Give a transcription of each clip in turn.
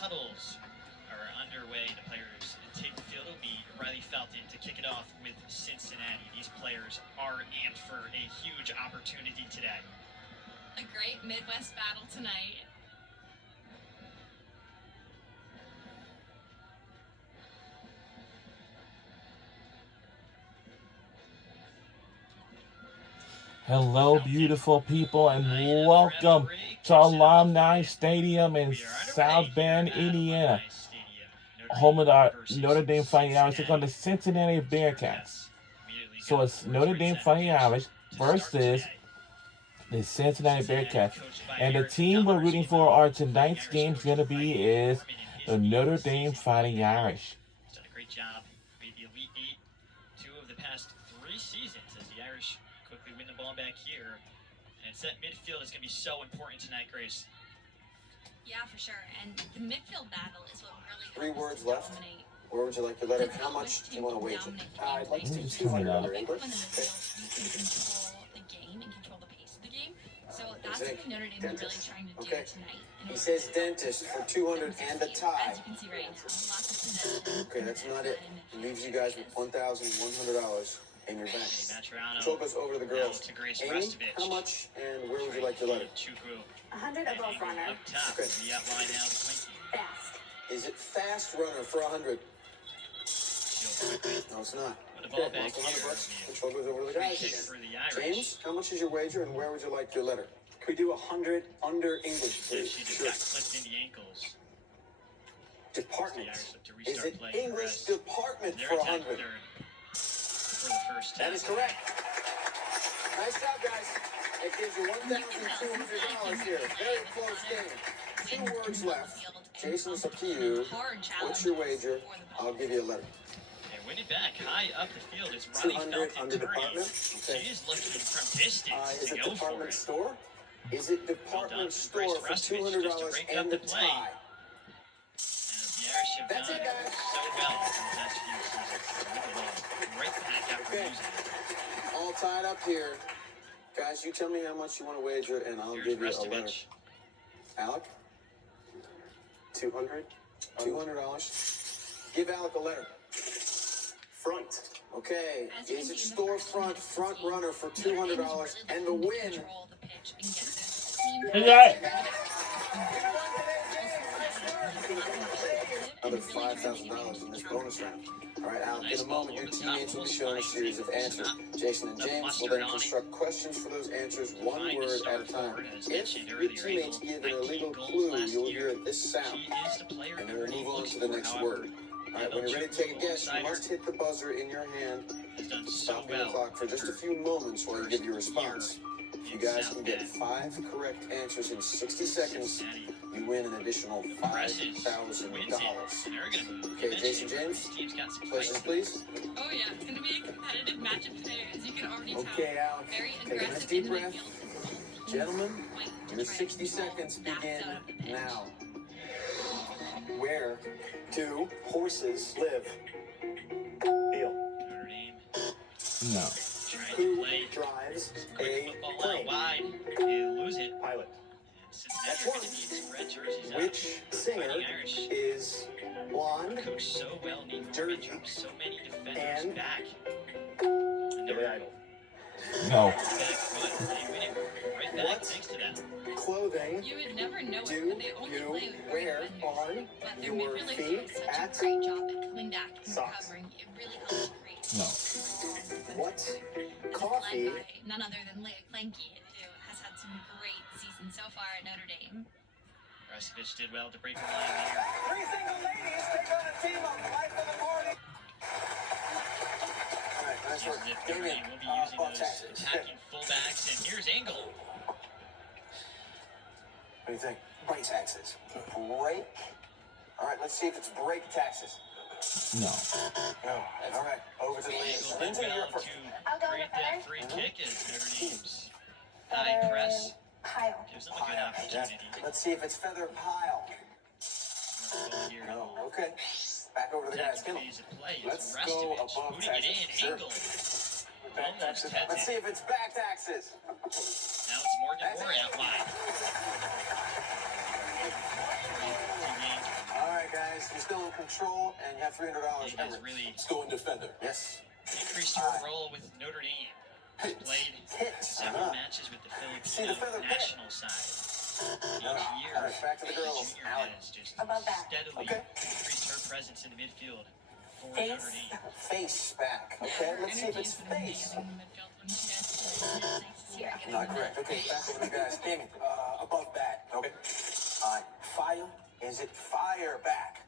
huddles are underway. The players take the field. It'll be Riley Felton to kick it off with Cincinnati. These players are amped for a huge opportunity today. A great Midwest battle tonight. Hello, beautiful people, and welcome to Alumni Stadium in South Bend, Indiana, home of our Notre Dame Fighting Irish. They're on the Cincinnati Bearcats. So it's Notre Dame Fighting Irish versus the Cincinnati Bearcats. And the team we're rooting for our tonight's game is going to be is the Notre Dame Fighting Irish. He's done a great job. Made the Elite Eight 2 of the past 3 seasons as the Irish quickly win the ball back here. And it's that midfield is going to be so important tonight, Grace. Yeah, for sure. And the midfield battle is what really 3 words left. dominate. Where would you like your letter? How much do you want to wager? I'd like to do Just turn it 200 up. under English. When the midfield, you can control the game and control the pace of the game. So that's what Notre Dame is really trying to do tonight. He says dentist for 200 and a tie. As you can see right now, lots of possession. Okay, that's not it. It leaves you guys with $1,100 in your bank. Maturano. Control goes over to the girls. To Grace Amy, Restovich. how much and where would you like your letter? Chukwu. 100 above runner. Up top. Okay. The outline now to Clinky. Fast. Is it fast runner for 100? No, it's not. Put the ball Okay, back lost here. $100. Control goes over to the Free guys kick again. for the Irish. James, how much is your wager and where would you like your letter? Could we do 100 under English, So please? she just Sure. got clipped in the ankles. The Department. Irish look to Is restart it play. English department They're for attacking 100? third for the first time. That is correct. Nice job, guys. It gives you $1,200 here. Very close game. 2 words left. Jason, it's up to you. What's your wager? I'll give you a letter. And win it back high up the field. It's Riley 200 Felton under turning. department. She Okay. is looking from distance Is to it go for department it. store? Is it department store Grace for Restovich $200 just to break and up the the play. tie? And the Irish have That's done it, guys. so well in the past few seasons. With the ball right back after Okay. losing it. All tied up here. Guys, you tell me how much you want to wager, and I'll Here's give you a letter. Restovich. Alec? 200? $200. Give Alec a letter. Front. Okay. As you Is can it see in the first storefront minute, front the runner for Notre Dame's $200 really and the looking to win? control the pitch and get those clean Is that? Another $5,000 in this bonus round. All right, Alec, in a moment, your teammates will be shown a series of answers. Jason and James will then construct questions for those answers, one word at a time. If your teammates give an illegal clue, you'll hear this sound, She is the player and then Notre we'll Dame move on looks to the for. next However, word. All right, when you're ready to take a guess, you must hit the buzzer in your hand, has done so stopping the well. clock for just a few moments while you give your response. If you guys can get 5 correct answers in 60 seconds, you win an additional $5,000. Okay, Jason James, places please. Oh yeah, it's gonna be a competitive matchup today, as you can already tell. Okay, Alex, Very take a nice aggressive deep in the breath. midfield. Gentlemen, Fight to the try to 60 control seconds that begin zone of the pitch. now. Where do horses live? Bill. Notre Dame No. trying to Who play drives quick a football out plane? wide. They lose it. Pilot. And Cincinnati are going to need some red jerseys out. Which singer Fighting Irish is blonde? coached so well, need Dirty. to drop so many defenders And back. And Billy they're Idol. No. back foot. They win it right back What? thanks to that. Clothing You would never know it, do but they only you play with great wear defenders. on But their your midfielders feet do such at a great job at coming back and socks? recovering. It really helps create. No. what This is coffee led by none other than Leah Klenke, who has had some great seasons so far at Notre Dame. Restovich did well to break the line there. 3 single ladies take on a team of life of the party. All right, nice work. Notre Damien, Dame will be using ball those taxes. attacking fullbacks, and here's Engel. What do you think? Break taxes. Break? All right, let's see if it's break taxes. No. No. All right, over to the ladies. Engel did Lindsay, you're well up first. I'll to go create with that better. free kick as Notre Dame's high press Pile. gives them a good opportunity. Let's see if it's feather pile. Here. No. Okay. Back over to the guys. Second phase of play. Let's It's go Restovich above booting it taxes. in. Sure. Engel. Back Almost taxes. heads Let's it. see if it's back taxes. Now it's Morgan That's Moore it. out wide. control, and you have $300. It has really Let's go in defender. Yes. increased her role with Notre Dame. She's played several matches with the Filipino national side. Each year, Back to the girls. junior has just steadily increased her presence in the midfield for Notre Dame. Face back. Okay, let's see if it's face. Not correct. Okay, back over to the guys. Damien, above bat. Okay. Fire. Is it fire back?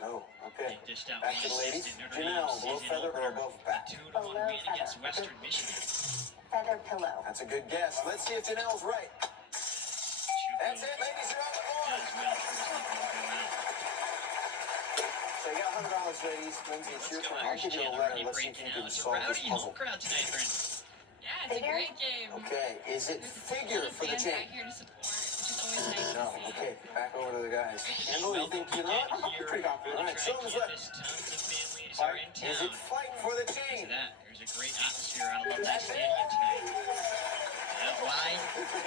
No. Okay. They dished out Back to one the ladies. assist in Notre Dame's Janelle, below season feather or opener. above bat? A 2-1 win against Western Michigan. Feather pillow. That's a good guess. Let's see if Janelle's right. That's it, ladies. You're on the board. Does well for his people go out. So you got $100, ladies. Lindsay, it's your Let's go turn. I'll Irish give you a Chandler letter. already Let's see if breaking you out. can It's a solve this rowdy home puzzle. crowd tonight, Brent. Yeah, it's a great game. Okay, is it figure for the Fans chain? back here to support, which is always nice No. to see. Okay, back over to the guys. Kendall, you think you're not? Here Pretty confident. All right, Silver's left. campus, tons of families are in Is town. it fight for the Look chain? at that. There's a great atmosphere out of Alumni Stadium tonight. Out wide,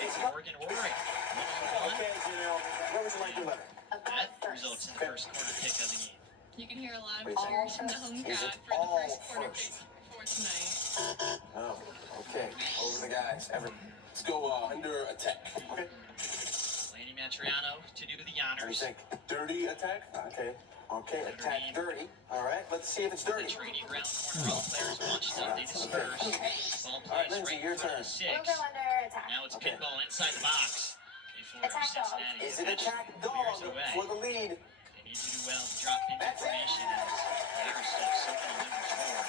it's Oregon ordering. 1-on-1. Okay, Janelle, where would you like your letter? That results in the first quarter pick of the game. You can hear a lot of Wait, cheers from the home is crowd it for the all first quarter pick first? for tonight. Oh, okay. Over to the guys. Everett. Let's go under attack. Okay. Lanny Matriano to do the What do you honors. think? Dirty attack? Okay. Okay, attack dirty. All right, let's see if it's The dirty. training ground corner, all players bunched up, they disperse. Ball All right, plays Lindsay, right your in front turn. of the We'll six. go under attack. Now it's Okay. pinball inside the box. Before Attack dog. Cincinnati Is it eventually attack dog clears away. for the lead? They need to do well to drop into That's it. formation as the Irish have someone on number 4.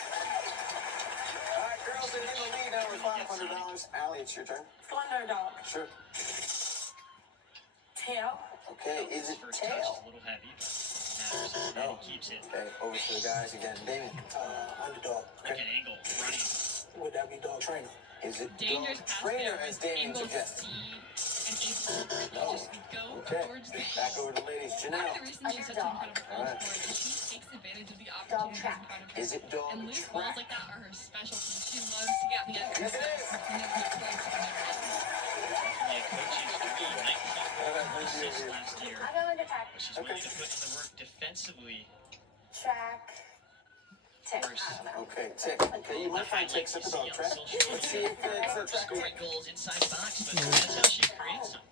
All right, girls are in the lead now with $500. Allie, it's your turn. Underdog. Sure. Tail. Okay, is it First touch tail? is a little heavy, but matters. Cincinnati No. keeps it. Okay, over to the guys again. Damien. Underdog. Look at Angle running. Would that be dog trainer? Is it Dangerous dog pass trainer there as with Damien Angle's suggested? speed and able to really just go Okay, towards the back goal. over to ladies. Part of Janelle. the reason she's such an incredible goal Alright. scorer is she takes advantage of the Dog opportunities in track. front of her. Is it dog And loose track? balls like that are her specialty. She loves to get on the other Yes, it is. side and never get close to the net. Definitely a coach's dream. 19 assists last year. I go into attack. But she's willing to put in the work defensively. Track. Tick. Okay, tick. Okay, you might find ticks at the dog track. Let's see if it's a track Scoring tick. goals inside the box, but that's how she creates them.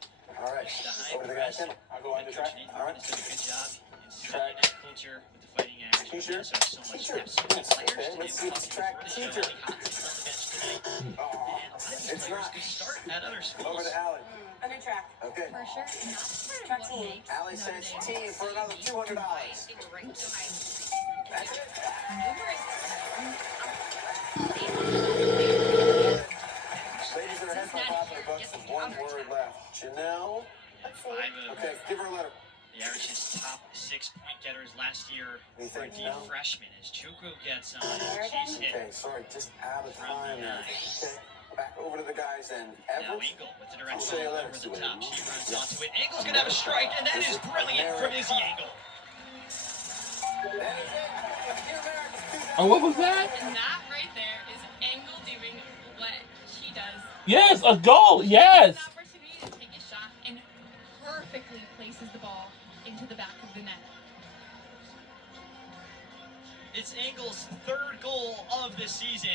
All right, over to the guys. Kendall. I'll go on the track. All right. Has done a good job instilling that culture with the Fighting Irish. Teacher. We also have so much Teacher. depth. So many Yes, players okay, today. let's see if it's track Before the show, teacher. Ellie Hotson's on the bench tonight. Oh, And a lot of these it's players not. could start at other Over schools. to Allie. Under track. Okay. For sure, and that's part of Track what team. makes Allie Notre says Dame team for another so unique and why $200. they were ranked so high in the preseason. That's it. Numerous Ladies are ahead by $500 with one word left. Janelle. Five of Okay, give her a letter. the Irish's top 6 point getters last year You were think the no? freshman as Chukwu gets on and she's hit. Okay, sorry, just out of time there. Okay, back over to the guys and Now Everett. Engel with the direct I'll show you ball later. over the top. She runs onto it. Engel's going to have a strike, and that is brilliant from Izzy Engel. That is it. Give America Oh, what was that? And that right there is Engel doing what she does. Yes, a goal. Yes. An opportunity to take a shot and perfectly places the ball into the back of the net. It's Engel's third goal of the season.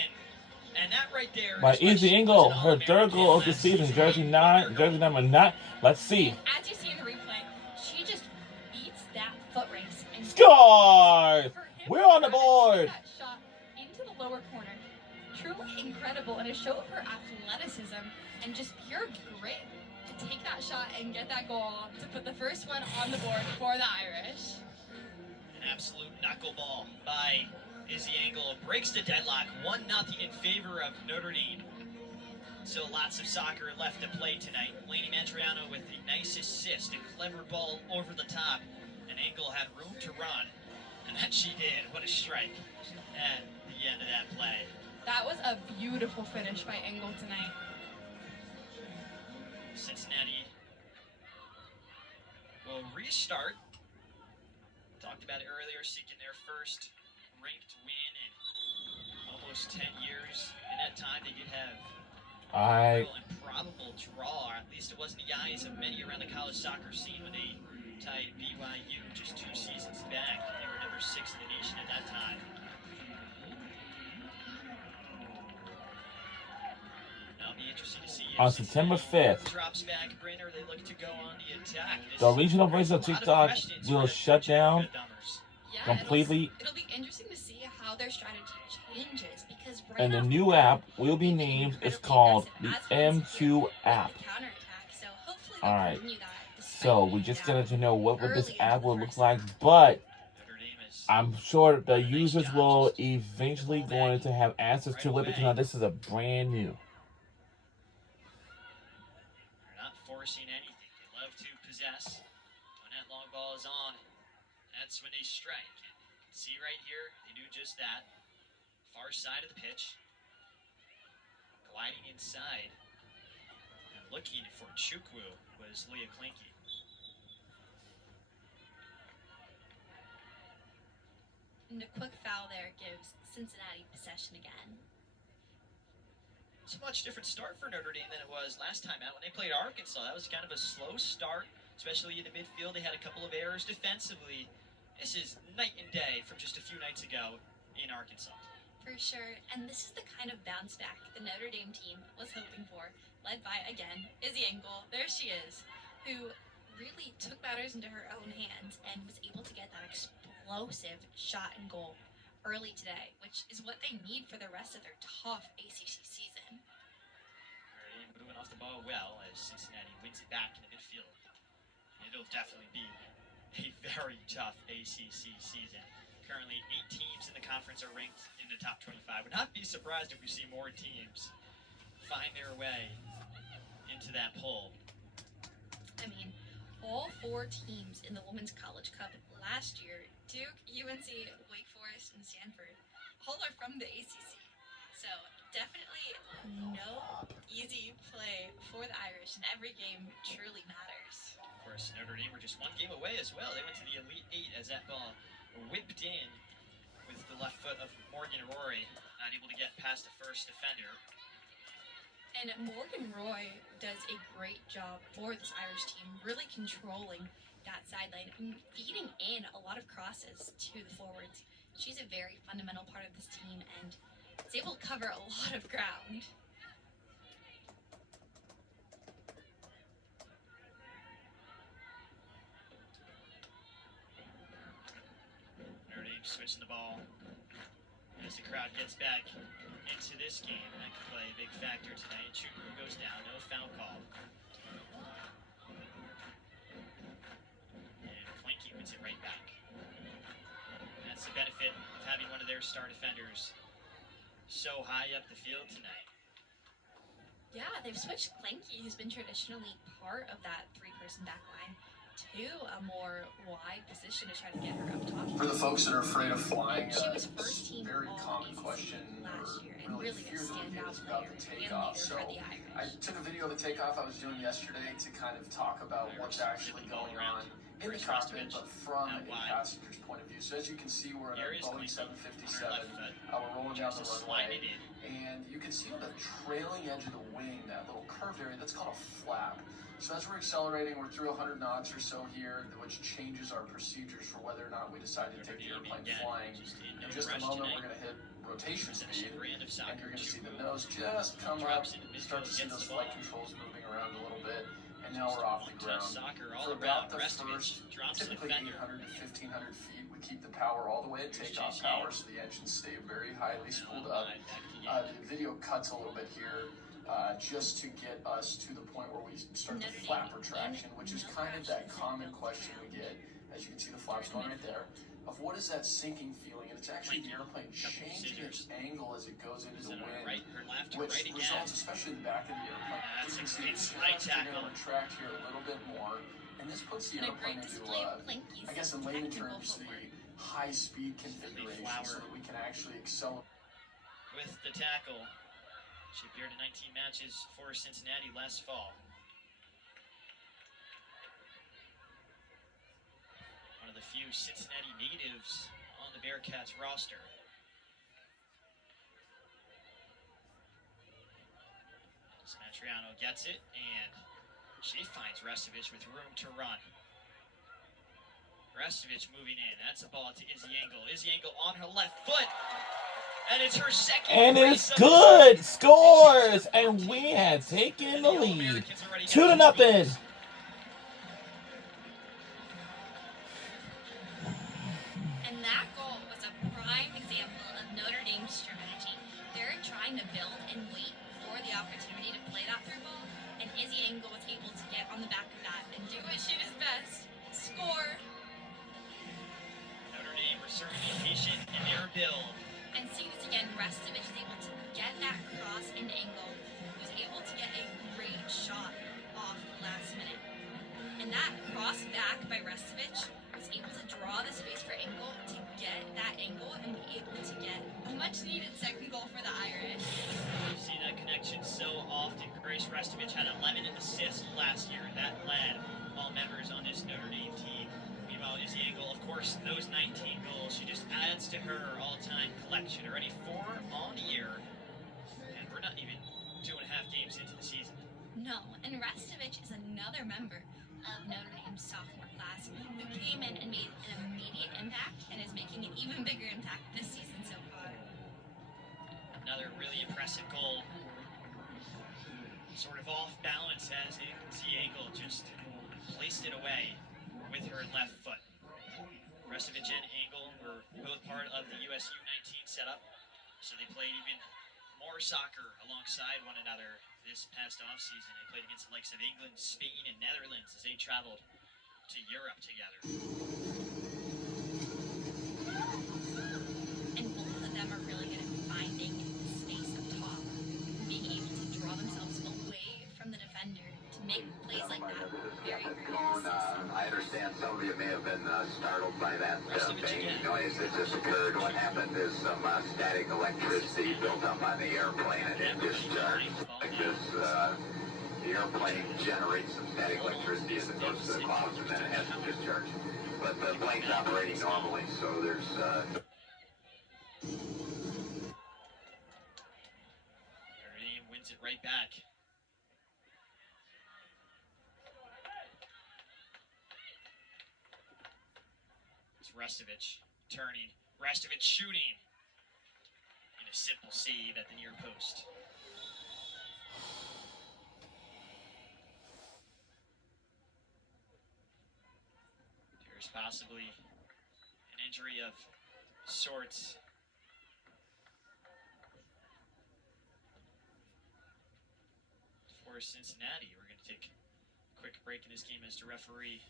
And that right there By is what Izzy she Engel, was an her All-American third goal of the last season, jersey 9, jersey number 9. Let's see. As you see in the replay, she just beats that foot race and Scores! her hip We're on the thrust board. that shot into the lower corner. Truly incredible, and a show of her athleticism and just pure grit to take that shot and get that goal to put the first one on the board for the Irish. An absolute knuckleball by Izzy Engel. Breaks the deadlock. 1-0 in favor of Notre Dame. Still lots of soccer left to play tonight. Laney Matriano with a nice assist. A clever ball over the top. And Engel had room to run. And that she did. What a strike at the end of that play. That was a beautiful finish by Engel tonight. Cincinnati will restart. Talked about it earlier, seeking their first ranked win in almost 10 years. In that time, they did have a real improbable draw. At least it wasn't the eyes of many around the college soccer scene when they tied BYU just 2 seasons back. They were number 6 in the nation at that time. Now it'll be interesting to see if On September 5th, drops back Bryn, or they look to go on the attack. the regional version of TikTok will shut down Yeah, completely, it'll be interesting to see how their strategy changes because right and the off new the bat, app will be they've been named. It's incredibly called aggressive, the as we can see here M2 with app. the counterattack. So hopefully they'll Alright, continue that despite so we being just down gotta to know what would this early into app the will look first like, half. but Notre Dame is I'm sure the doing a nice users job will just eventually ball going bagging to have access right to it because away. now this is a brand new. They're not forcing anything. They love to possess. When that long ball is on, that's when they strike. And see right here, they do just that. Far side of the pitch. Gliding inside. And looking for Chukwu was Leah Klinke. And a quick foul there gives Cincinnati possession again. It's a much different start for Notre Dame than it was last time out when they played Arkansas. That was kind of a slow start, especially in the midfield. They had a couple of errors defensively. This is night and day from just a few nights ago in Arkansas. For sure, and this is the kind of bounce back the Notre Dame team was hoping for, led by, again, Izzy Engel, there she is, who really took matters into her own hands and was able to get that explosive shot and goal early today, which is what they need for the rest of their tough ACC season. Notre Dame moving off the ball well as Cincinnati wins it back in the midfield. It'll definitely be a very tough ACC season. Currently, 8 teams in the conference are ranked in the top 25. Would not be surprised if we see more teams find their way into that poll. I mean, all 4 teams in the Women's College Cup last year, Duke, UNC, Wake Forest, and Stanford, all are from the ACC. So definitely no easy play for the Irish, and every game truly matters. Of course, Notre Dame were just 1 game away as well. They went to the Elite 8 as that ball whipped in with the left foot of Morgan Rory, not able to get past the first defender. And Morgan Roy does a great job for this Irish team, really controlling that sideline and feeding in a lot of crosses to the forwards. She's a very fundamental part of this team and is able to cover a lot of ground. Notre Dame switching the ball as the crowd gets back into this game. That could play a big factor tonight. Chukwu goes down, no foul call. And Klinke wins it right back. And that's the benefit of having one of their star defenders so high up the field tonight. Yeah, they've switched Klinke, who's been traditionally part of that 3-person back line, to a more wide position to try to get her up top. For the folks that are afraid of flying, She was it's first team a very all common ACC question, last or year, and really a fear that standout is about player the and takeoff. leader So for the I Irish. took a video of the takeoff I was doing yesterday to kind of talk about what's actually going on in the cockpit, but from a passenger's point of view. So as you can see, we're in a Boeing 757. We're rolling down the runway, and you can see on the trailing edge of the wing, that little curved area, that's called a flap. So as we're accelerating, we're through 100 knots or so here, which changes our procedures for whether or not we decide to take the airplane flying. In just a moment, we're going to hit rotation speed, and you're going to see the nose just come up, start to see those flight controls moving around a little bit, and now we're off the ground. For about the first, typically 800 to 1,500 feet, we keep the power all the way at takeoff power, so the engines stay very highly spooled up. The video cuts a little bit here, just to get us to the point where we start the flap retraction, which is kind of that common question we get. As you can see, the flap's going right there. Of what is that sinking feeling? And it's actually the airplane changing its angle as it goes into the wind, which results, especially in the back of the airplane. You can see it's going to retract here a little bit more, and this puts the And a airplane great into, display of Klinke's I guess in layman technical terms, the footwork. high-speed configuration, so that we can actually accelerate. With the tackle, she appeared in 19 matches for Cincinnati last fall. One of the few Cincinnati natives on the Bearcats roster. Smatriano gets it, and she finds Restovich with room to run. Restovich moving in. That's a ball to Izzy Engel. Izzy Engel on her left foot. And it's her second. And brace it's of good. the season. Scores. And we had taken the lead. 2-0. And that goal was a prime example of Notre Dame's strategy. They're trying to build and wait for the opportunity to play that through ball, and Izzy Engel was able to get on the back of that and do what she does best, score. Notre Dame were certainly patient in their build. And seeing this again, Restovich is able to get that cross into Engel, who's able to get a great shot off last minute. And that cross back by Restovich was able to draw the space for Engel to get that angle and be able to get a much needed second goal for the Irish. We've seen that connection so often. Grace Restovich had 11 assists last year. That led all members on this Notre Dame team. Meanwhile, Izzy Engel, of course, those 19 goals, she just adds to her all-time collection. Already 4 on the year, and we're not even 2.5 games into the season. No, and Restovich is another member of Notre Dame's sophomore class who came in and made an immediate impact and is making an even bigger impact this season so far. Another really impressive goal. Sort of off balance as Izzy Engel just placed it away with her left foot. Restovich and Engel were both part of the US U19 setup, so they played even more soccer alongside one another this past offseason. They played against the likes of England, Spain, and Netherlands as they traveled to Europe together. And both of them are really good at finding space up top, being able to draw themselves away from the defender to make plays like that. Very, very I understand some of you may have been startled by that banging noise that just occurred. What happened is some static electricity built up on the airplane and it discharged like this. The airplane generates some static electricity as it goes to the clouds and then it has to discharge. But the plane's operating normally, so there's... Notre wins it right back. Restovich turning, Restovich shooting, and a simple save at the near post. There's possibly an injury of sorts. For Cincinnati, we're going to take a quick break in this game as the referee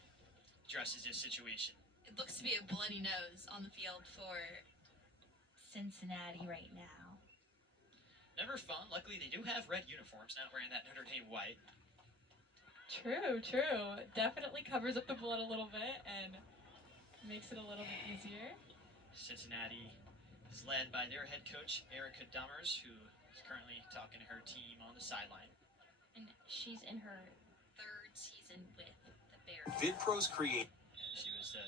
addresses this situation. It looks to be a bloody nose on the field for Cincinnati right now. Never fun. Luckily, they do have red uniforms, not wearing that Notre Dame white. True. Definitely covers up the blood a little bit and makes it a little bit easier. Cincinnati is led by their head coach, Erica Dummers, who is currently talking to her team on the sideline. And she's in her 3rd season with the Bears. VidPros create. She was the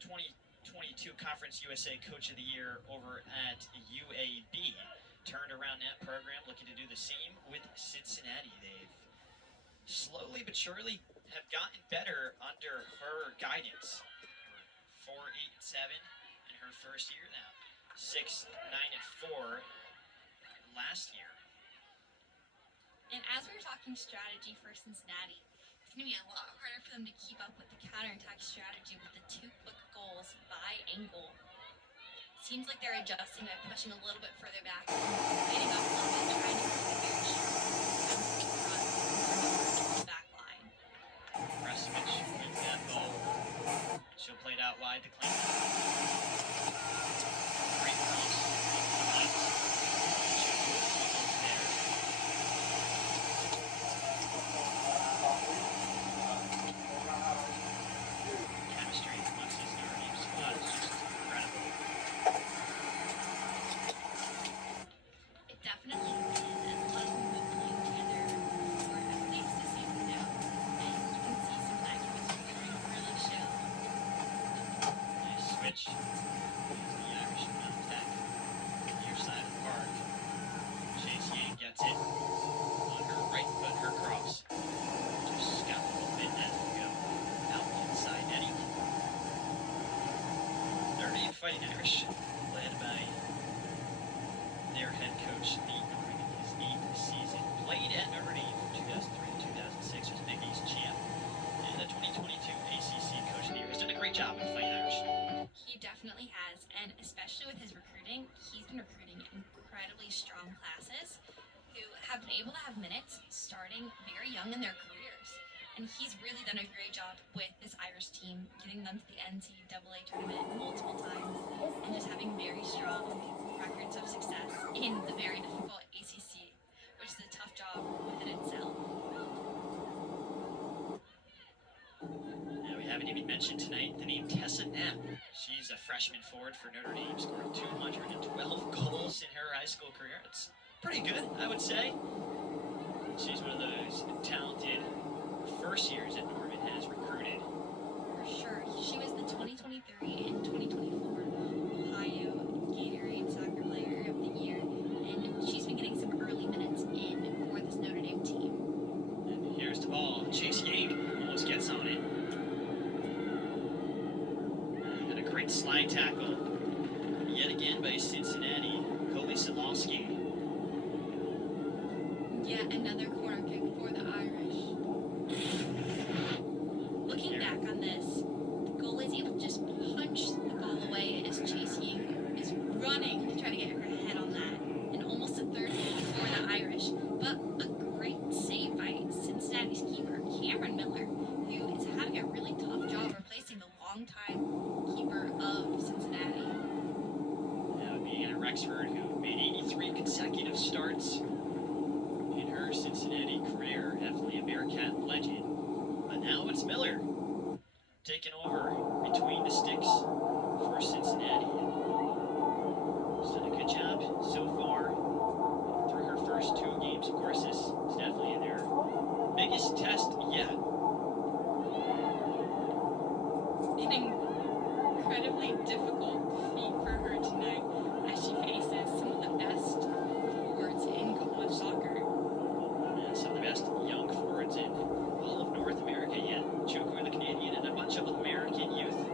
2022 Conference USA Coach of the Year over at UAB. Turned around that program, looking to do the same with Cincinnati. They've slowly but surely have gotten better under her guidance. They were 4-8-7 in her first year now. 6-9-4 last year. And as we were talking strategy for Cincinnati, it's going to be a lot harder for them to keep up with the counterattack strategy with the 2 quick goals by Engel. Seems like they're adjusting by pushing a little bit further back, getting up a little bit, trying to keep a very strong defensive front on the back line. Restovich wins that ball. She'll play it out wide to Clinton. Great cross. Great chemistry amongst this Notre Dame squad is just incredible. It definitely is as a lot of them have played together for at least a season now, and you can see some of that chemistry really show. Nice switch. The Irish on attack. Near side of the park. Chase Yang gets it. On her right foot, her cross. Just got a little bit as we go. Out inside Eddie. Fighting Irish, led by their head coach, Lee Norman, in his 8th season. Played at Notre Dame from 2003 to 2006, was Big East champ, and the 2022 ACC Coach of the Year. He's done a great job with the Fighting Irish. He definitely has, and especially with his recruiting, he's been recruiting incredibly strong classes who have been able to have minutes starting very young in their careers. And he's really done a great job with this Irish team, getting them to the NCAA tournament multiple times, and just having very strong records of success in the very difficult ACC, which is a tough job within itself. Now, we haven't even mentioned tonight the name Tessa Knapp. She's a freshman forward for Notre Dame, scored 212 goals in her high school career. It's pretty good, I would say. She's one of those talented first years that Norman has recruited. For sure. She was the 2023 and 2024 Ohio Gatorade Soccer Player of the Year, and she's been getting some early minutes in for this Notre Dame team. And here's the ball. Chase Yang almost gets on it. And a great slide tackle yet again by Cincinnati, Coley Sadlowski. Yet another corner kick for the Irish. Looking back on this, the goalie is able to just punch the ball away as Chase Yang is running to try to get her head on that. And almost a third goal for the Irish. But a great save by Cincinnati's keeper, Cameron Miller, who is having a really tough job replacing the longtime keeper of Cincinnati. That would be Anna Rexford, who made 83 consecutive starts in her Cincinnati career. Definitely a Bearcat legend. But now it's Miller taking over between the sticks for Cincinnati. She's done a good job so far through her first 2 games. Of course, this is definitely their biggest test yet. An incredibly difficult feat for her tonight as she faces some of the best forwards in college soccer. Yeah, some of the best young forwards in all of North America yet. Chukwu, the Canadian, and a bunch of American youth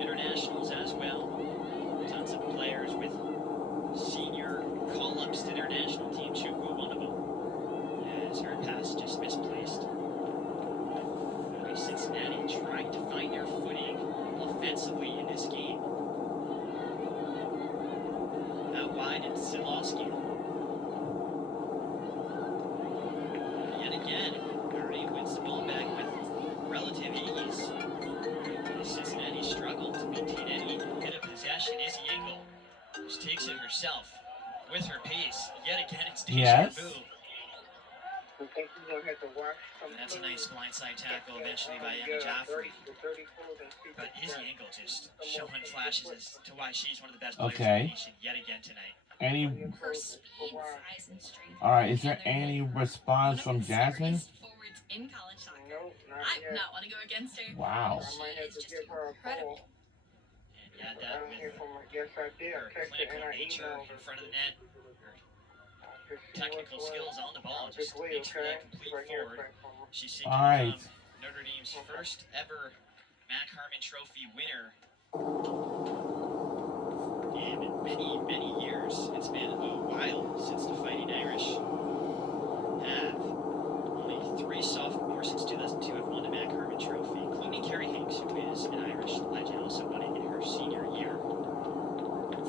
internationals as well. Tons of players with senior call-ups to their national team. Chukwu, one of them, as her pass just misplaced. Cincinnati trying to find their footing offensively in this game. Out wide, it's Sadlowski. Yet again, Murray wins the ball back with relative ease. Cincinnati struggled to maintain any bit of possession. Izzy Engel just takes it herself with her pace. Yet again, it's deja Yes. vu. That's a nice blindside tackle eventually by Emma Joffrey. But Izzy Engel just showing flashes as to why she's one of the best players in the nation yet again tonight. Any? Her speed, size, and strength. All right. Is there any response from Jasmine? Forwards in college soccer. I not want to go against her. Wow. She is just incredible. And you add that with her clinical nature in front of the net, her technical skills on the ball, just makes her that complete forward. She's seeking to become Notre Dame's first ever Mac Harmon Trophy winner in many, many years. It's been a while since the Fighting Irish have. Only 3 sophomores since 2002 have won the Mac Harmon Trophy, including Carrie Hinks, who is an Irish legend, also won it in her senior year.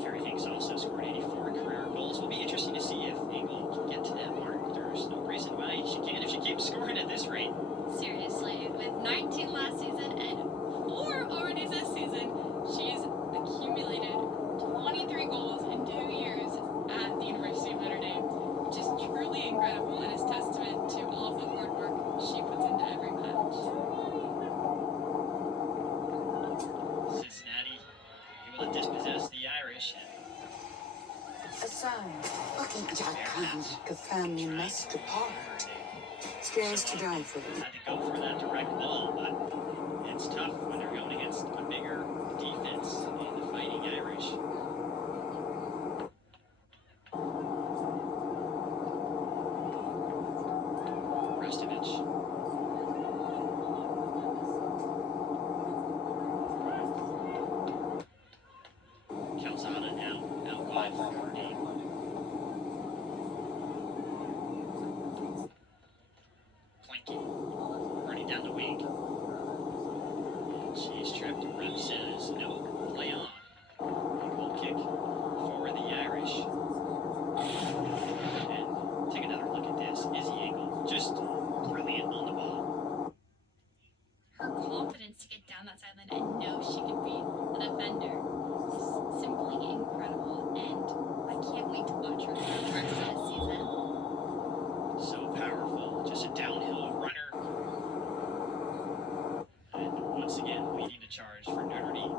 Carrie Hinks also scored 84 career goals. Will be interesting to see if Engel can get to that mark. There's no reason why she can't if she keeps scoring at this rate. Seriously, with 19 last season and 4 already this season, she's accumulated 23 goals in 2 years at the University of Notre Dame, which is truly incredible and is testament to all of the hard work she puts into every match. Cincinnati able to dispossess the Irish. Spares to die for them. Had to go for that direct ball, but it's tough when they're going against a bigger defense in the Fighting Irish. Restovich. 5 for Notre Dame. Planking, running down the wing. She's tripped. Ref says no, play on. Goal kick for the Irish. And take another look at this. Izzy Angle, just brilliant on the ball. Her confidence to get down that sideline and know she could beat the defender is simply incredible, and I can't wait to watch her for the rest of the season. So powerful, just a downhill runner. And once again, leading the charge for Notre Dame.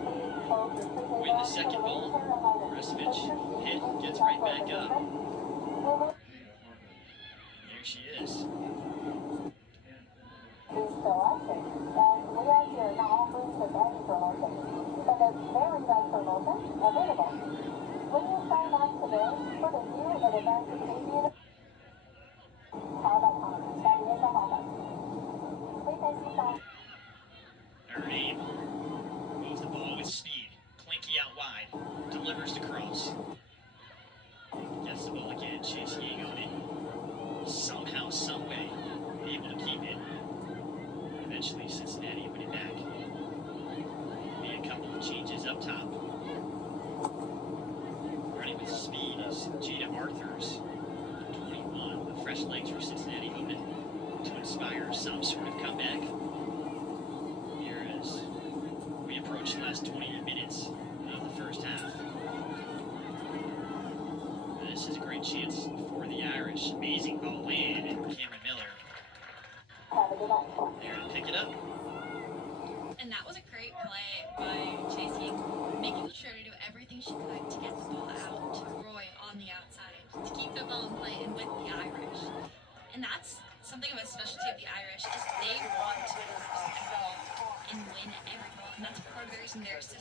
Win the second ball. Restovich hit, gets right back up. Here she is. Notre Dame moves the ball with speed. Clinky out wide. Delivers to Cross. Gets the ball again. Chase Yang on it. Somehow, someway, able to keep it. Eventually, Cincinnati win it back. Made a couple of changes up top. Running with speed is Jada Arthurs. 21. The fresh legs for Cincinnati, hoping to inspire some sort of comeback. Here as we approach the last 20 minutes of the first half. This is a great chance for the Irish. Amazing ball in, and Cameron Miller there to pick it up. And that was a great play by Chasey, making sure to do everything she could to get the ball out to Roy on the outside, to keep the ball in play and with the Irish. And that's something of a specialty of the Irish, is they want to pass the ball and win every ball. And that's part of the reason they're so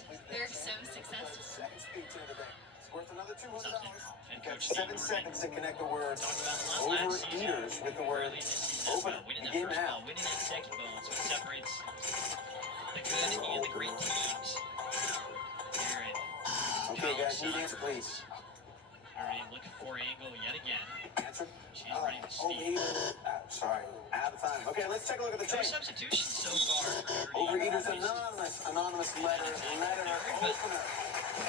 successful. Worth another $200. And Coach 7 seconds to connect the word talked about a lot last season. Overeaters with the word Early this season as open. well. Winning that Game first now. ball, winning that second ball. It's what separates the good and the great teams. Aaron. Okay, guys, need answer, please. Notre Dame looking for Angle yet again. Answer. She's running with speed. Sorry, out of time. Okay, let's take a look at the No tape. substitutions so far for Notre Dame. Overeaters Anonymous letter opener.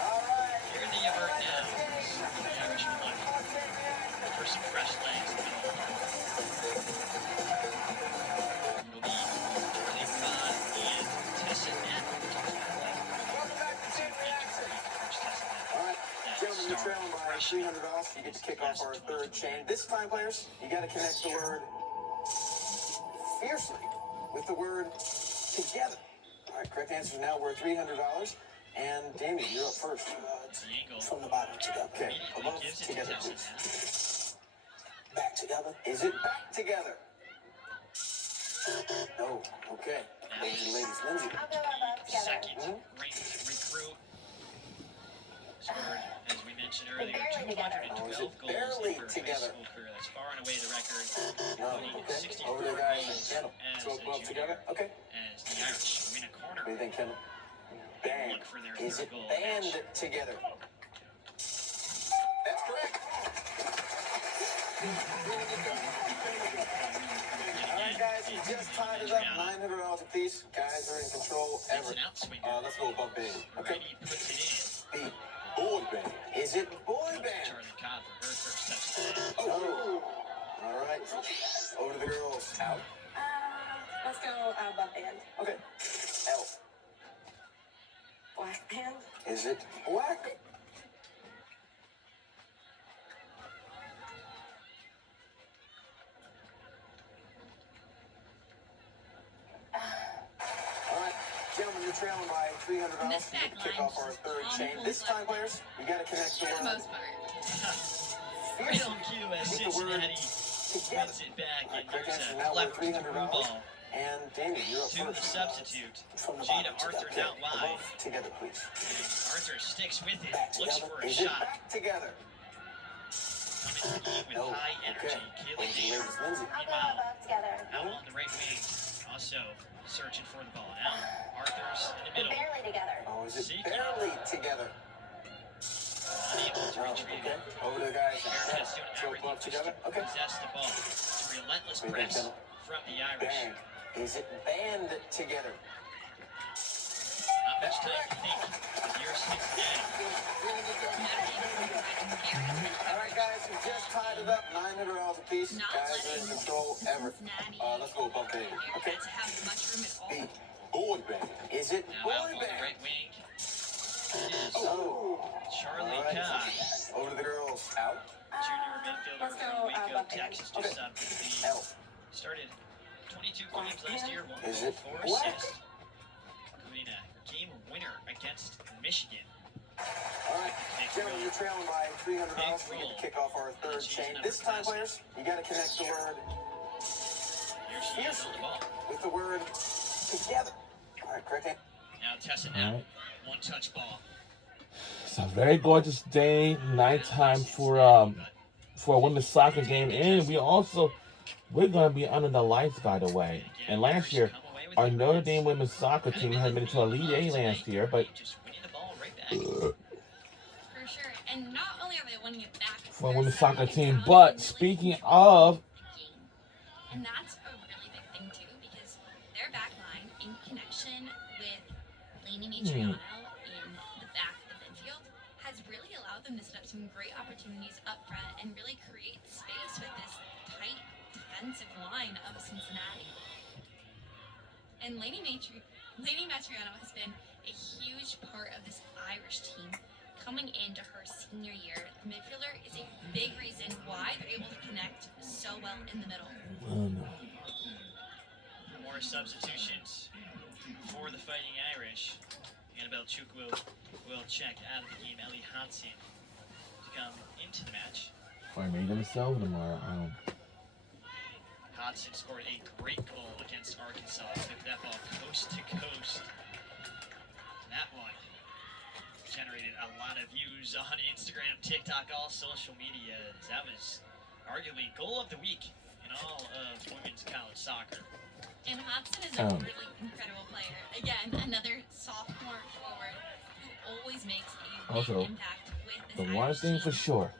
All right. Here in the Yvert now. The Irish would look for some fresh legs. It'll be Charlie Kahn and Tessa Nett. All right, gentlemen, you're trailing by $300. You get to kick off our third chain. This time, players, you got to connect the word fiercely with the word together. All right, correct answer is now worth $300. And Damien, you're up first. From the bottom together. Okay, Immediately above gives it to together, Tessa please. Nett. Back together. Is it back together? No. Okay. Ladies, Lindsay. I'll go above together. Second ranked recruit. Scored, as we mentioned earlier, Barely together. 212 Oh, is it goals barely in her high together? school career. That's far and away the record, No. including Okay. 64 Over to the guys in goals Kendall. as So a above junior, together. Okay. as the Irish win a corner. What do you think, Kendall? Band. Look for their Is third it goal. band together? That's correct. All right, guys, we just tied it up. $900 apiece. Guys are in control. It's Everett. an outswinger. Let's go above band. Okay. Brady puts it in. The boy band. Is it boy band? Charlie Cobb for her first touchdown. Oh. All right. Over to the girls. Out. Let's go above band. Okay. L. Black band. Is it black? All right, gentlemen, you're trailing by $300. This You get to back kick line off our just third on chain. full This time, flight. players, you got to connect the For the word most part. Right on cue as with the word Cincinnati together. wins it back All right, and correct there's answer a now worth clever through $300. ball And Damien, you're up to the first. substitute. From the Jada bottom Arthur's together. out wide. Above together, please. And Arthur sticks with it. Back Looks together. for a Is it shot. back together? Coming into the game with Oh, high energy. okay. Kaylee Davis. I'll go Meanwhile, above together. Howell on the right wing, also searching for the ball. Now, Arthur's in the middle. Barely together. Oh, is it Seeking. barely together? Unable to retrieve Okay. it. Over to the guys. Bearcats doing So everything above to together? Okay. possess the ball. It's a relentless What do you think, press Kendall? from the Irish. Bang. Is it band together? Not much time to think with your Cincinnati. All right, guys, we just tied it up. $900 apiece. Not Guys are letting in control ever. Cincinnati Let's go above band. Okay. Bearcats have much room at all. B. Boy band. Is it Now boy out on the band? right wing. It is Oh. Charlie All right. Cobb, Over to the girls. Out. junior midfielder Let's go from Waco, above band. Texas. Just L. started 22 games last year, one Is goal, it 4 black? assists, including a game winner against Michigan. All right, gentlemen, you're trailing by $300. We get to kick off our third chain. This time, players, you got to connect the word Here she is on the ball. with the word together. All right, correct. Now Tessa All now, right. one-touch ball. It's a very gorgeous day, nighttime for a women's soccer game, and we're gonna be under the lights, by the way. And last year, our Notre Dame women's soccer team had been to Elite A last year, but Just winning the ball right back. For sure. And not only are they winning it back for a they're women's soccer settling team. down But and really speaking controlling of, the game. And that's a really big thing too, because their back line in connection with Lainey Matriano in the back of the midfield has really allowed them to set up some great opportunities up front and really create space with this tight defensive line of Cincinnati. And Lainey Matriano has been a huge part of this Irish team coming into her senior year. The midfielder is a big reason why they're able to connect so well in the middle. More substitutions for the Fighting Irish. Annabelle Chukwu will check out of the game. Ellie Hansen to come into the match. I made themselves tomorrow. Hodson scored a great goal against Arkansas. Took that ball coast to coast. That one generated a lot of views on Instagram, TikTok, all social media. That was arguably goal of the week in all of women's college soccer. And Hodson is a really incredible player. Again, another sophomore forward who always makes a big Also, impact with this the one Irish thing team. for sure,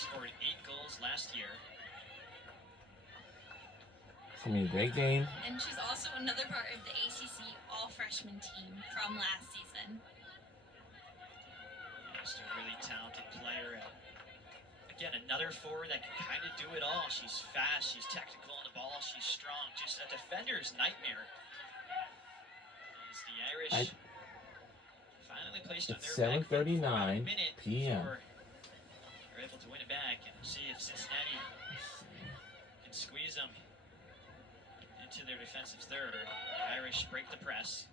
Scored 8 goals last year. it's gonna be a great game. And she's also another part of the ACC all-freshman team from last season. Just a really talented player. Again, another forward that can kind of do it all. She's fast, she's technical on the ball, she's strong. Just a defender's nightmare. As the Irish finally placed on It's their back foot for about a 7:39 minute p.m. before they're able to win it back and see if Cincinnati can squeeze them into their defensive third. The Irish break the press.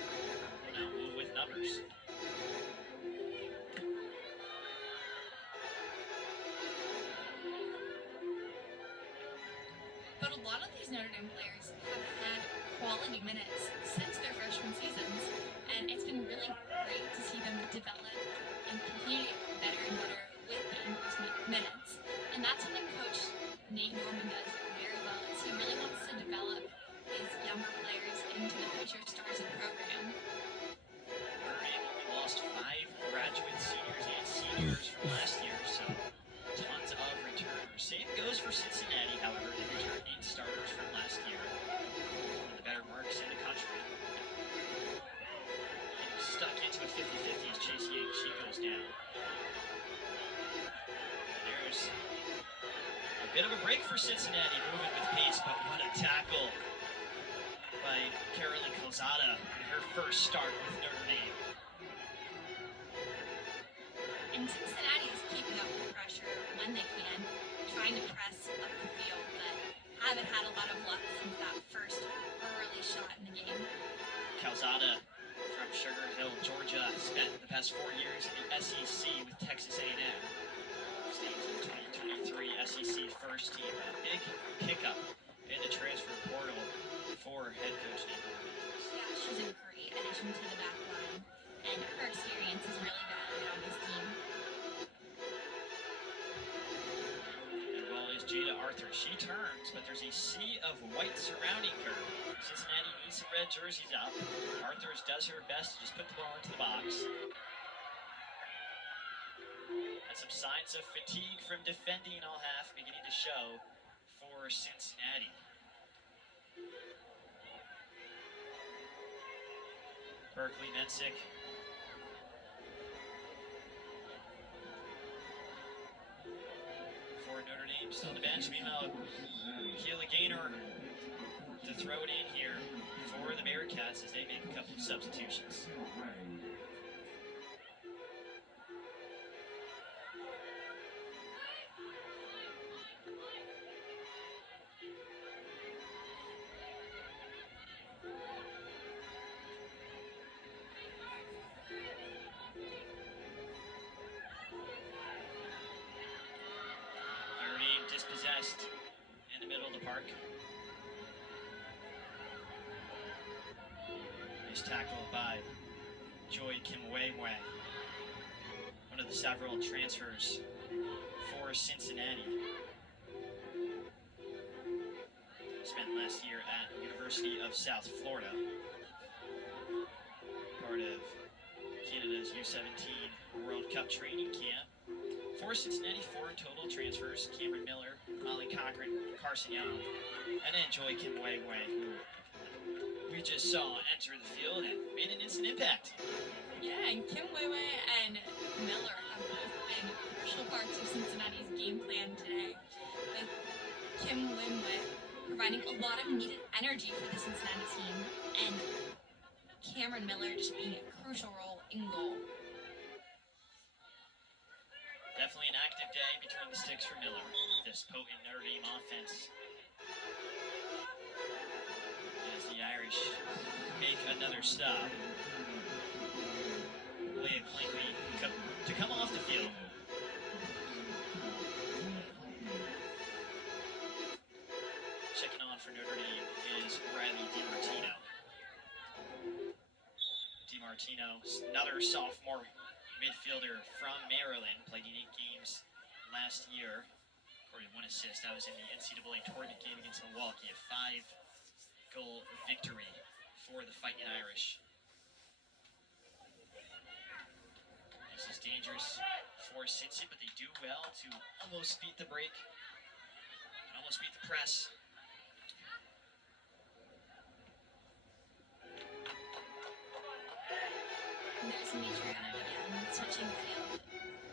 Now move with numbers. But a lot of these Notre Dame players have had quality minutes since their freshman seasons, and it's been really great to see them develop and continue to get better and better with the increased minutes. And that's something Coach Nate Norman does very well, is he really wants to develop his younger players into the future stars of the program. Notre Dame only lost 5 graduate seniors and seniors from last year, so tons of returners. Same goes for Cincinnati, however. They returned 8 starters from last year. One of the better marks in the country. And stuck into a 50-50 as Chase Yates, she goes down. There's a bit of a break for Cincinnati, moving with pace, but what a tackle by Carolyn Calzada in her first start with Notre Dame. And Cincinnati is keeping up the pressure when they can, trying to press up the field, but haven't had a lot of luck since that first early shot in the game. Calzada from Sugar Hill, Georgia, spent the past 4 years in the SEC with Texas A&M. Staying for the 2023 SEC first team. A big pickup in the transfer portal for head coach Nate Norman. Yeah, she's a great addition to the back line, and her experience is really valued on this team. Arthur. She turns, but there's a sea of white surrounding her. Cincinnati needs some red jerseys up. Arthurs does her best to just put the ball into the box. And some signs of fatigue from defending all half beginning to show for Cincinnati. Berkeley Mensick. For Notre Dame, still on the bench. Meanwhile, Keela Gaynor to throw it in here for the Bearcats as they make a couple of substitutions. Dispossessed in the middle of the park. Nice tackle by Joy Kimwewwe, one of the several transfers for Cincinnati. Spent last year at University of South Florida, part of Canada's U17 World Cup training camp. For Cincinnati, 4 total transfers: Cameron Miller, Molly Cochran, Carson Young, and then Joy Kimwewwe, who we just saw enter the field and made an instant impact. Yeah, and Kimwewwe and Miller have both been crucial parts of Cincinnati's game plan today, with Kimwewwe providing a lot of needed energy for the Cincinnati team, and Cameron Miller just being a crucial role in goal. Definitely an active day between the sticks for Miller. This potent Notre Dame offense. As the Irish make another stop. Leah Clinkley to come off the field. Checking on for Notre Dame is Riley DiMartino. DiMartino, another sophomore midfielder from Maryland, played in 8 games last year. Recorded 1 assist. That was in the NCAA tournament game against Milwaukee, a 5-goal victory for the Fighting Irish. This is dangerous for Cincy, but they do well to almost beat the break, and almost beat the press. And there's Mitriano again, touching the field with ease.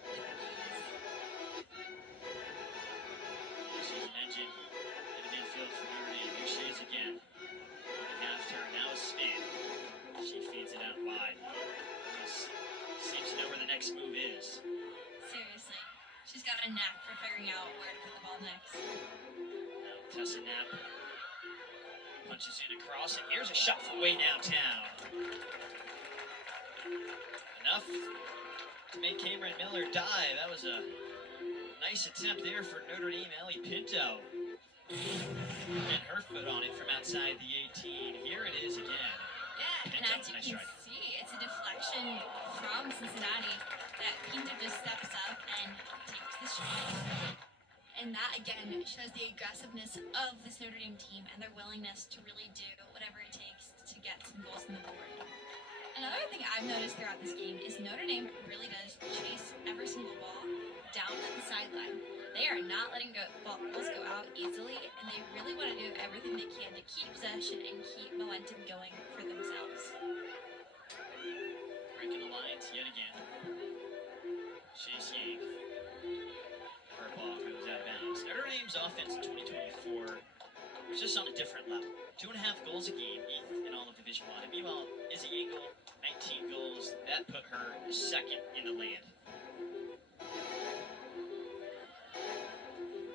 She's an engine in the midfield for Notre Dame. Here she is again. On the half turn, now a spin. She feeds it out wide. Seems to know where the next move is. Seriously, she's got a knack for figuring out where to put the ball next. Now Tessa Knapp punches in across, and here's a shot from way downtown. Enough to make Cameron Miller dive. That was a nice attempt there for Notre Dame. Ellie Pinto getting her foot on it from outside the 18. Here it is again. Yeah, and as you can see, it's a deflection from Cincinnati that Pinto just steps up and takes the shot. And that, again, shows the aggressiveness of this Notre Dame team and their willingness to really do whatever it takes to get some goals on the board. Another thing I've noticed throughout this game is Notre Dame really does chase every single ball down to the sideline. They are not letting balls go out easily, and they really want to do everything they can to keep possession and keep momentum going for themselves. Breaking the lines yet again. Chase Yang. Her ball goes out of bounds. Notre Dame's offense in 2024 was just on a different level. 2.5 goals a game, 8th in all of Division I. Meanwhile, Izzy Engel, 19 goals. That put her second in the land.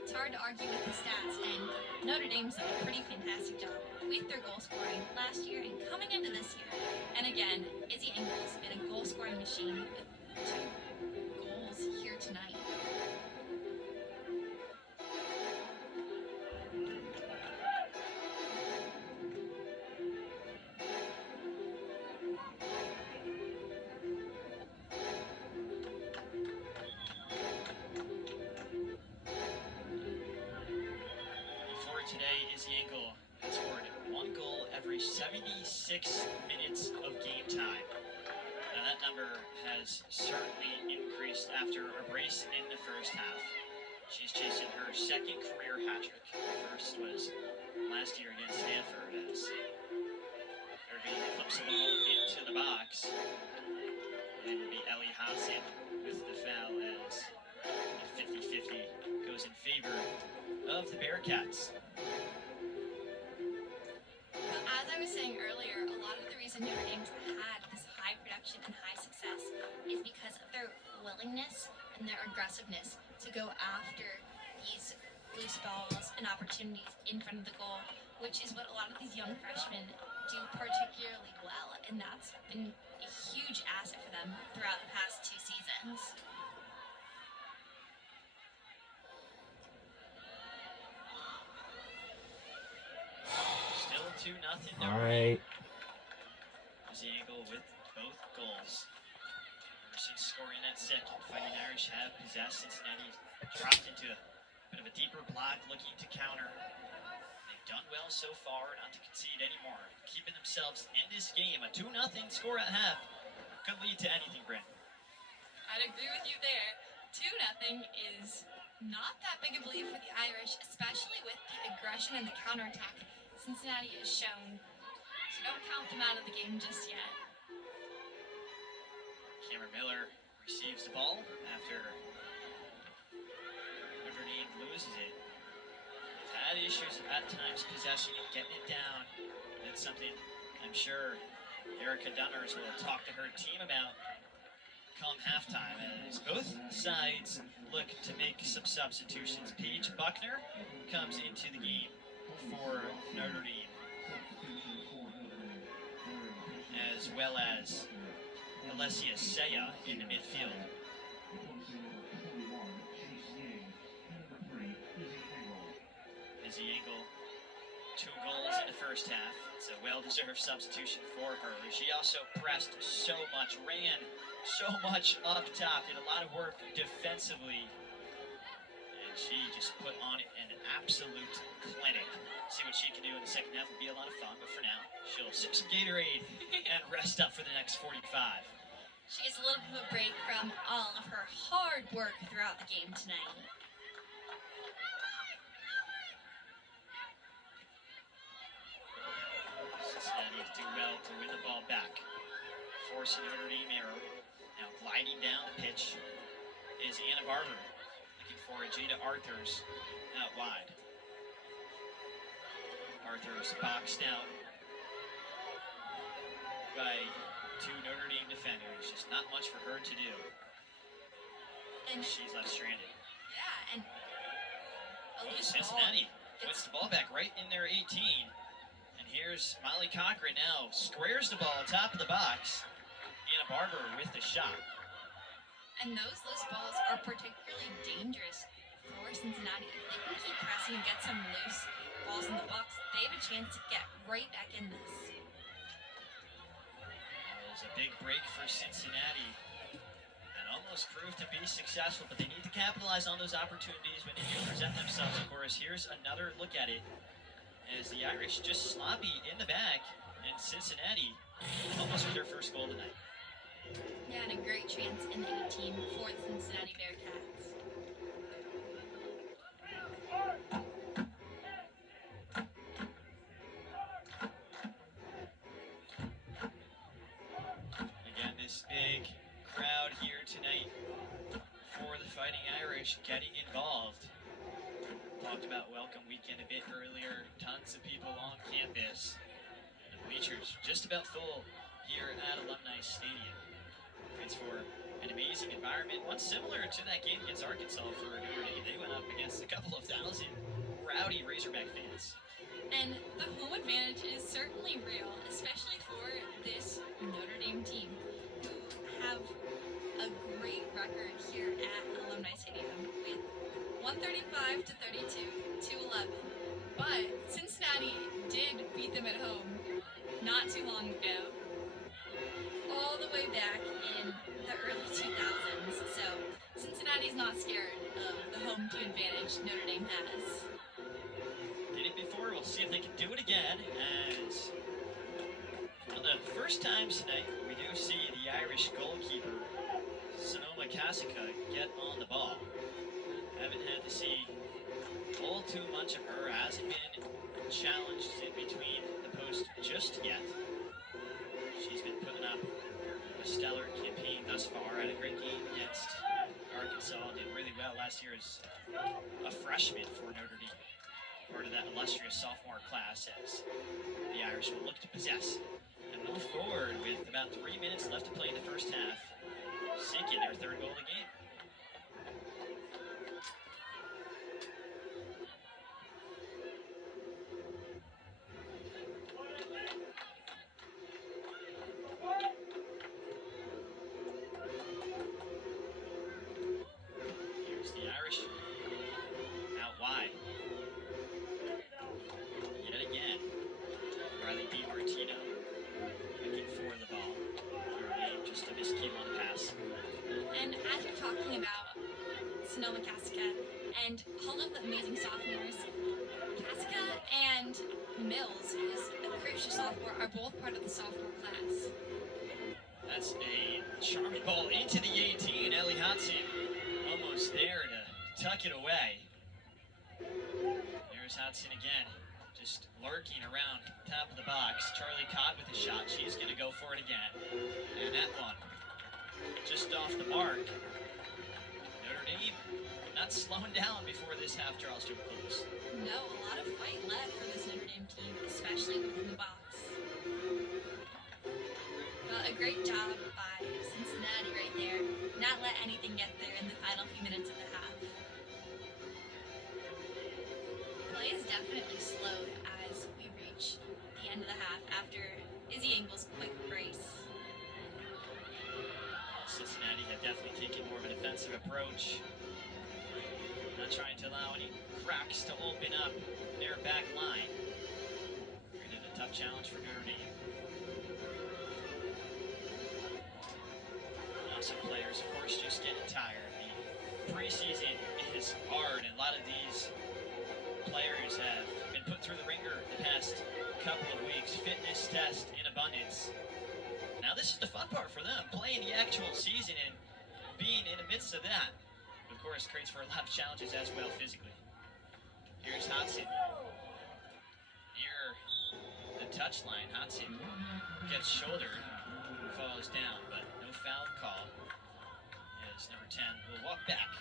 It's hard to argue with the stats, and Notre Dame's done a pretty fantastic job with their goal scoring last year and coming into this year. And again, Izzy Engel's been a goal scoring machine with 2 goals here tonight. Today, Izzy Engel had scored 1 goal every 76 minutes of game time. Now that number has certainly increased after a brace in the first half. She's chasing her second career hat trick. The first was last year against Stanford as Irving flips the ball into the box. It will be Ellie Hassan with the foul as 50-50 goes in favor of the Bearcats. But as I was saying earlier, a lot of the reason Notre Dame's had this high production and high success is because of their willingness and their aggressiveness to go after these loose balls and opportunities in front of the goal, which is what a lot of these young freshmen do particularly well, and that's been a huge asset for them throughout the past 2 seasons. Still 2-0. All right. Izzy Engel with both goals. Emerson scoring that second. Fighting Irish have possessed. Cincinnati dropped into a bit of a deeper block, looking to counter. They've done well so far, not to concede anymore. Keeping themselves in this game. A 2-0 score at half could lead to anything, Brent. I'd agree with you there. 2-0 is not that big of a lead for the Irish, especially with the aggression and the counterattack Cincinnati has shown. So don't count them out of the game just yet. Cameron Miller receives the ball after Notre Dame loses it. They've had issues at times possessing it, getting it down. It's something I'm sure Erica Dunners will talk to her team about come halftime as both sides look to make some substitutions. Paige Buckner comes into the game for Notre Dame, as well as Alessia Seya in the midfield. Izzy Engel, 2 goals in the first half. It's a well-deserved substitution for her. She also pressed so much, ran so much up top, did a lot of work defensively. And she just put on an absolute clinic. See what she can do in the second half will be a lot of fun, but for now, she'll sip some Gatorade and rest up for the next 45. She gets a little bit of a break from all of her hard work throughout the game tonight. Cincinnati do well to win the ball back. Forcing Notre Dame error. Now gliding down the pitch is Anna Barber. Looking for Jada Arthurs out wide. Arthurs boxed out by 2 Notre Dame defenders. Just not much for her to do. And she's left stranded. yeah, and a loose Cincinnati ball. puts the ball back right in their 18. And here's Molly Cochran now. Squares the ball top of the box. Anna Barber with the shot. And those loose balls are particularly dangerous for Cincinnati. If they can keep pressing and get some loose balls in the box, they have a chance to get right back in this. It was a big break for Cincinnati and almost proved to be successful, but they need to capitalize on those opportunities when they do present themselves, of course. Here's another look at it as the Irish just sloppy in the back, and Cincinnati almost with their first goal tonight. Yeah, and a great chance in the 18 for the Cincinnati Bearcats. Again, this big crowd here tonight for the Fighting Irish getting involved. Talked about welcome weekend a bit earlier. Tons of people on campus. The bleachers just about full here at Alumni Stadium. It's for an amazing environment. One similar to that game against Arkansas for Notre Dame. They went up against a couple of thousand rowdy Razorback fans. And the home advantage is certainly real, especially for this Notre Dame team, who have a great record here at Alumni Stadium with 135-32 to 11. But Cincinnati did beat them at home not too long ago, all the way back in the early 2000s. So Cincinnati's not scared of the home team advantage Notre Dame has. Did it We'll see if they can do it again. As for the first time tonight, we do see the Irish goalkeeper, Sonoma Cassica, get on the ball. Haven't had to see all too much of her. Hasn't been challenged in between the post just yet. She's been putting up a stellar campaign thus far. Had a great game against Arkansas. Did really well last year as a freshman for Notre Dame. Part of that illustrious sophomore class as the Irish will look to possess and move forward with about 3 minutes left to play in the first half, seeking their third goal of the game. Here's the Irish out wide. Yet again, Riley DiMartino looking for the ball. Just a miscue on the pass. And as we're talking about Sonoma Cassica and all of the amazing sophomores, Cassica and Mills, who's a crucial sophomore, are both part of the sophomore class. That's a charming ball into the 18. Ellie Hodson almost there to tuck it away. There's Hodson again, just lurking around top of the box. Charlie Codd with a shot. She's going to go for it again. And that one just off the mark. Notre Dame not slowing down before this half draws to a close. No, a lot of fight left for this Notre Dame team, especially within the box. But a great job by Cincinnati right there. Not let anything get there in the final few minutes of the half. Play is definitely slowed as we reach the end of the half after Izzy Engel's quick brace. Cincinnati had definitely taken more of a defensive approach. Not trying to allow any cracks to open up their back line. Created a tough challenge for Notre Dame. Some players, of course, just getting tired. The preseason is hard, and a lot of these players have been put through the ringer the past couple of weeks. Fitness test in abundance. Now this is the fun part for them, playing the actual season and being in the midst of that. Of course, creates for a lot of challenges as well physically. Here's Hodson. Near the touchline, Hodson gets shouldered, falls down, but no foul call. As number 10 will walk back.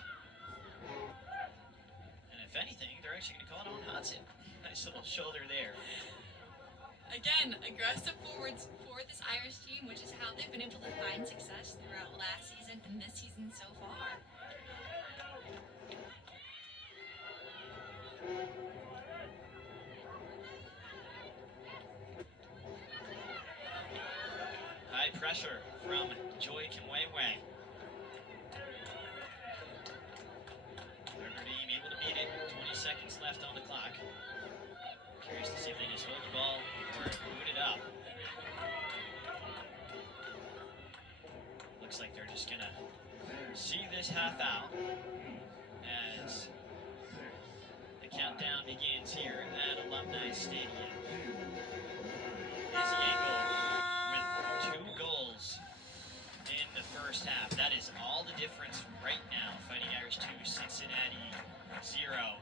And if anything, they're actually going to call it on Hodson. Nice little shoulder there. Again, aggressive forwards for this Irish team, which is how they've been able to find success throughout last season and this season so far. High pressure from Joy Kimwewe. Notre Dame able to beat it. 20 seconds left on the clock. Curious to see if they just hold the ball or boot it up. Looks like they're just gonna see this half out as the countdown begins here at Alumni Stadium. Izzy Engel with 2 goals in the first half. That is all the difference right now. Fighting Irish 2, Cincinnati 0.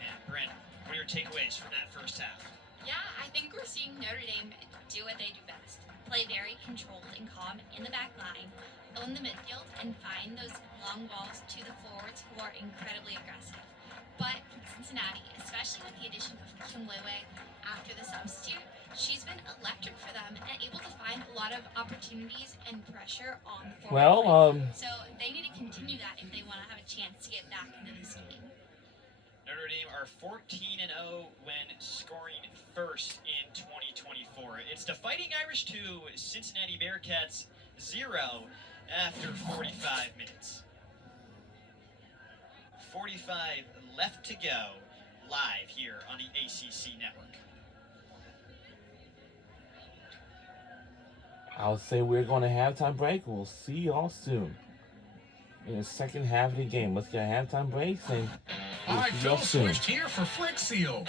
And Brent, what are your takeaways from that first half? Yeah, I think we're seeing Notre Dame do what they do best. Play very controlled and calm in the back line, own the midfield, and find those long balls to the forwards who are incredibly aggressive. But Cincinnati, especially with the addition of Kimwewe after the substitute, she's been electric for them and able to find a lot of opportunities and pressure on the forward line. So they need to continue that if they want to have a chance to get back into this game. Notre Dame are 14-0 when scoring first in 2024. It's the Fighting Irish 2, Cincinnati Bearcats 0 after 45 minutes. 45 left to go, live here on the ACC Network. I'll say we're going to halftime break. We'll see y'all soon in the second half of the game. Let's get a halftime break and All right, we'll see y'all Phil soon. switched here for Flick Seal.